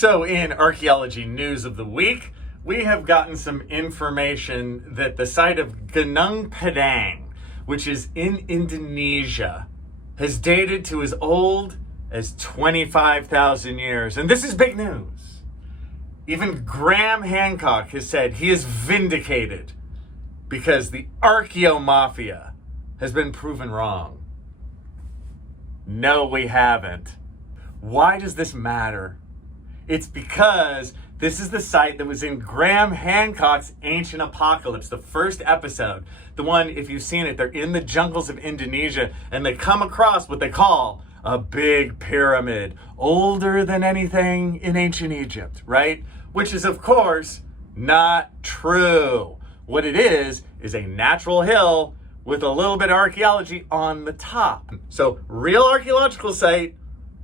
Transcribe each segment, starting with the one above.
So in archaeology news of the week, we have gotten some information that the site of Gunung Padang, which is in Indonesia, has dated to as old as 25,000 years. And this is big news. Even Graham Hancock has said he is vindicated because the Archaeo-Mafia has been proven wrong. No, we haven't. Why does this matter? It's because this is the site that was in Graham Hancock's Ancient Apocalypse, the first episode. The one, if you've seen it, they're in the jungles of Indonesia and they come across what they call a big pyramid, older than anything in ancient Egypt, right? Which is, of course, not true. What it is a natural hill with a little bit of archaeology on the top. So real archaeological site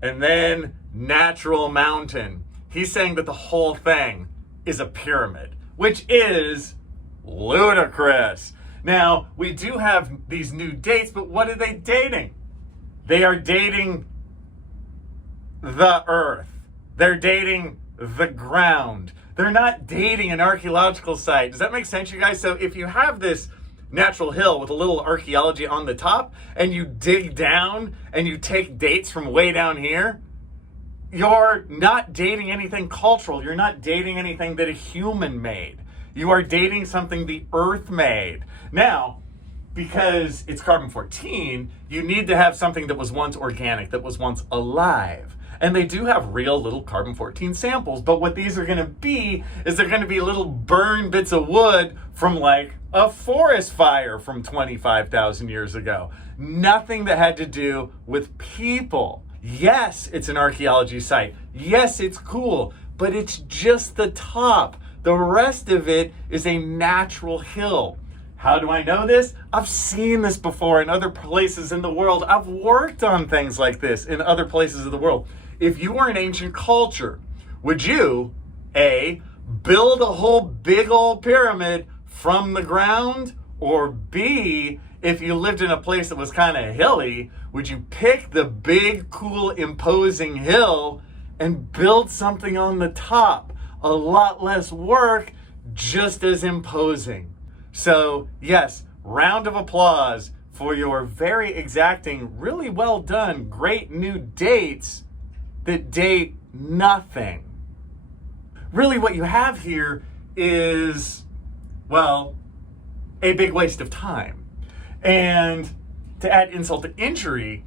and then natural mountain. He's saying that the whole thing is a pyramid, which is ludicrous. Now, we do have these new dates, but what are they dating? They are dating the earth. They're dating the ground. They're not dating an archaeological site. Does that make sense, you guys? So if you have this natural hill with a little archaeology on the top and you dig down and you take dates from way down here, you're not dating anything cultural. You're not dating anything that a human made. You are dating something the earth made. Now, because it's carbon-14, you need to have something that was once organic, that was once alive. And they do have real little carbon-14 samples, but what these are gonna be is they're gonna be little burned bits of wood from like a forest fire from 25,000 years ago. Nothing that had to do with people. Yes, it's an archaeology site. Yes, it's cool, but it's just the top. The rest of it is a natural hill. How do I know this? I've seen this before in other places in the world. I've worked on things like this in other places of the world. If you were an ancient culture, would you, A, build a whole big old pyramid from the ground? Or B, if you lived in a place that was kind of hilly, would you pick the big, cool, imposing hill and build something on the top? A lot less work, just as imposing. So yes, round of applause for your very exacting, really well done, great new dates that date nothing. Really what you have here is, well, a big waste of time. And to add insult to injury,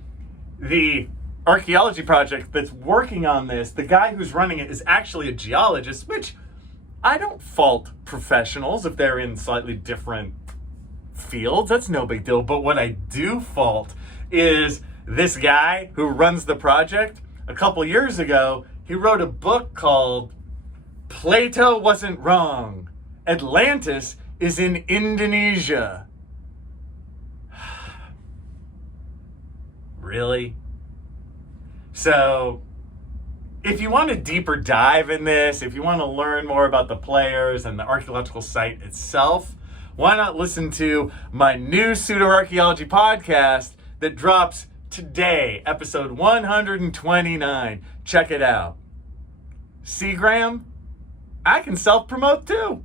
the archaeology project that's working on this, the guy who's running it is actually a geologist, which I don't fault professionals if they're in slightly different fields. That's no big deal. But what I do fault is this guy who runs the project. A couple years ago, he wrote a book called Plato Wasn't Wrong. Atlantis is in Indonesia. Really? So, if you want a deeper dive in this, if you want to learn more about the players and the archaeological site itself, why not listen to my new pseudo-archaeology podcast that drops today, episode 129. Check it out. See, Graham? I can self-promote too.